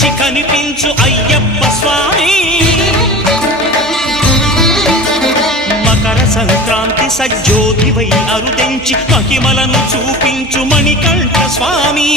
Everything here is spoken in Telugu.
మించి కనిపించు అయ్యప్ప స్వామి మకర సంక్రాంతి సజ్జోతివై అరుదెంచి మహిమలను చూపించు మణికంఠ స్వామి